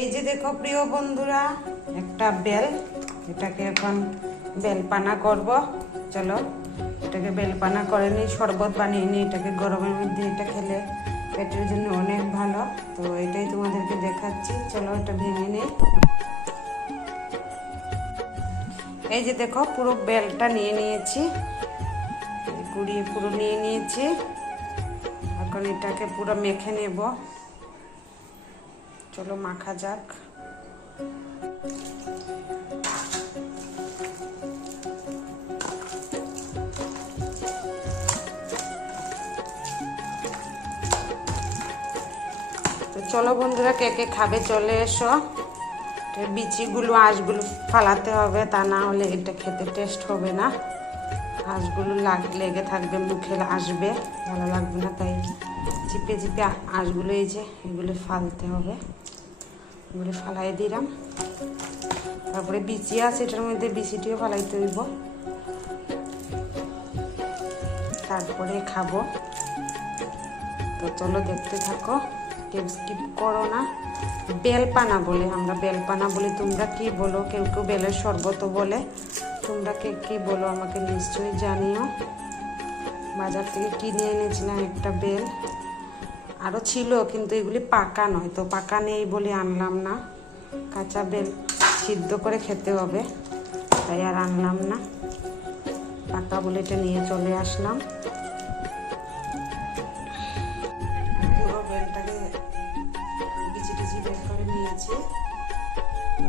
এই যে দেখো প্রিয় বন্ধুরা, একটা বেল, এটাকে এখন বেলপানা করব। চলো এটাকে বেলপানা করে নিই, শরবত বানিয়ে নিই। এটাকে গরমের মধ্যে এটা খেলে পেটের জন্য অনেক ভালো, তো এটাই তোমাদেরকে দেখাচ্ছি। চলো এটা ভেঙে নিই। এই যে দেখো পুরো বেলটা নিয়ে নিয়েছি, কুড়িয়ে পুরো নিয়ে নিয়েছি। এখন এটাকে পুরো মেখে নেব। চলো মাখা যাক। তো চলো বন্ধুরা, কে কে খাবে চলে এসো। বিচিগুলো আঁশগুলো ফালাতে হবে, তা না হলে এটা খেতে টেস্ট হবে না। আঁশগুলো লেগে থাকবে, মুখে আসবে, ভালো লাগবে না। তাই চিপে চিপে আঁশগুলো, এই যে এগুলো ফালতে হবে। এগুলো ফালাই দিলাম। তারপরে বিচি আছে, এটার মধ্যে বিচিটিও ফালাইতে হইব, তারপরে খাবো। তো চলো দেখতে থাকো, কেউ স্কিপ করো না। বেলপানা বলে, আমরা বেলপানা বলি, তোমরা কি বলো? কেউ কেউ বেলের শরবত বলে, তোমরা কে কি বলো আমাকে নিশ্চয়ই জানিও। বাজার থেকে কিনে এনেছিলাম একটা বেল, আরও ছিল কিন্তু এগুলি পাকা নয়, তো পাকা নেই বলে আনলাম না। কাঁচা বেল সিদ্ধ করে খেতে হবে, তাই আর আনলাম না। পাকা বলে এটা নিয়ে চলে আসলাম। পুরো বেলটাকে বিচি টিচি বের করে নিয়েছি।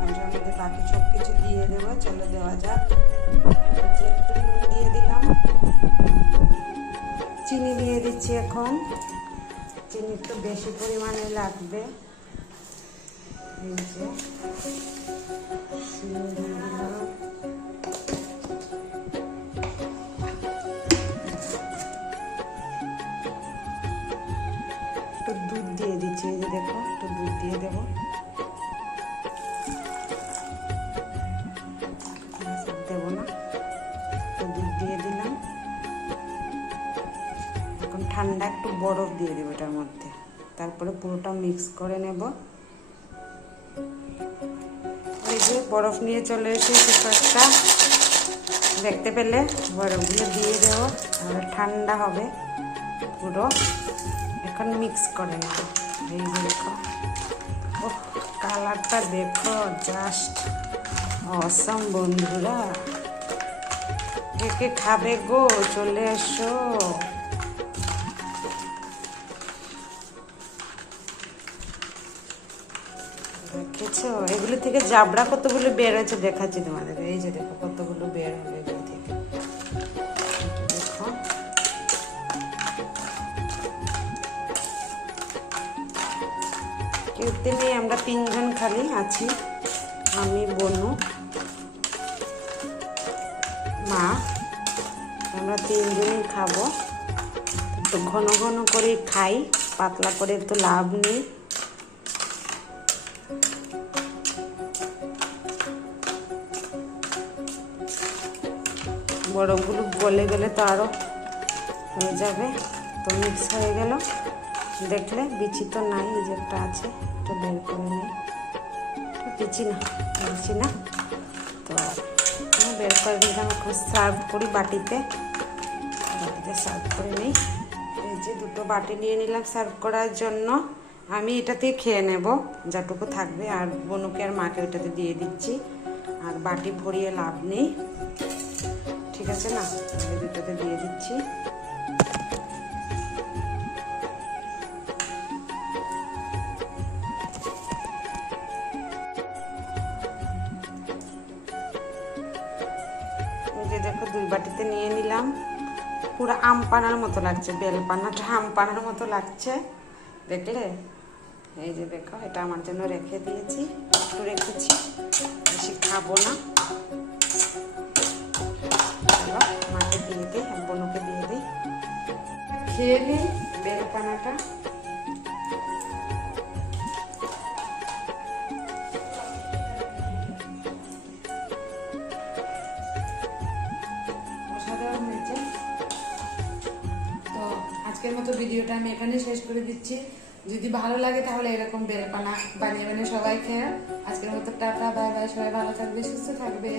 ওটার মধ্যে বাকি সব কিছু দিয়ে দেবো। চলো দেওয়া যাক। দিয়ে দিলাম, চিনি দিয়ে দিচ্ছি। এখন চিনি একটু বেশি পরিমাণে লাগবে। এই যে চিনি দিয়ে দিলাম। একটু দুধ দিয়ে দিচ্ছি, এই যে দেখো, একটু দুধ দিয়ে দেবো। দেবো না, একটু দুধ দিয়ে দিলাম। এখন ঠান্ডা একটু বরফ দিয়ে দেবো এটার মধ্যে, তারপরে পুরোটা মিক্স করে নেব। এই যে বরফ নিয়ে চলে এসেছে একটা, দেখতে পেলে। বরফগুলো দিয়ে দেবো, তাহলে ঠান্ডা হবে পুরো। এখন মিক্স করে নেব। এই যে দেখো, ও কালারটা দেখো, জাস্ট অসম বন্ধুরা। কে কে খাবে গো, চলে এসো। দেখেছো, এগুলো থেকে জাবড়া কতগুলো বের হয়েছে দেখাচ্ছি তোমাদের। এই যে দেখো কতগুলো বের হবে এগুলো থেকে, দেখো। কেউতে নেই, আমরা তিনজন খালি আছি, আমি, বনু, মা। আমরা তিনজনই খাবো। একটু ঘন ঘন করে খাই, পাতলা করে তো লাভ নেই। বরফগুলো গলে গেলে তো আরও হয়ে যাবে। তো মিক্স হয়ে গেল, দেখলে বিচি তো নাই, এই যে একটা আছে, এটা বের করে নিই। বিচি না, তো বের করে দিলাম। এখন সার্ভ করি বাটিতে, সার্ভ করে নিই। এই যে দুটো বাটি নিয়ে নিলাম সার্ভ করার জন্য। আমি এটাতে খেয়ে নেব যতটুকু থাকবে, আর বনুকে আর মাকে ওইটাতে দিয়ে দিচ্ছি। আর বাটি ভরিয়ে লাভ নেই, ঠিক আছে না? দুটোতে দিয়ে দিচ্ছি। দেখো দুই বাটিতে নিয়ে নিলাম। পুরো আম পানার মতো লাগছে, বেলপানাটা আম পানার মতো লাগছে, দেখলে? এই যে দেখো, এটা আমার জন্য রেখে দিয়েছি, একটু রেখেছি, বেশি খাবো না। মাকে দিয়ে দিই, বোনকে দিয়ে দিই, খেয়ে নিই বেলপানাটা। আজকের মতো ভিডিওটা আমি এখানে শেষ করে দিচ্ছি। যদি ভালো লাগে তাহলে এরকম বেলপানা বানিয়ে বানিয়ে সবাই খেয়ে। আজকের মতো টাটা, বাই বাই, সবাই ভালো থাকবে, সুস্থ থাকবে।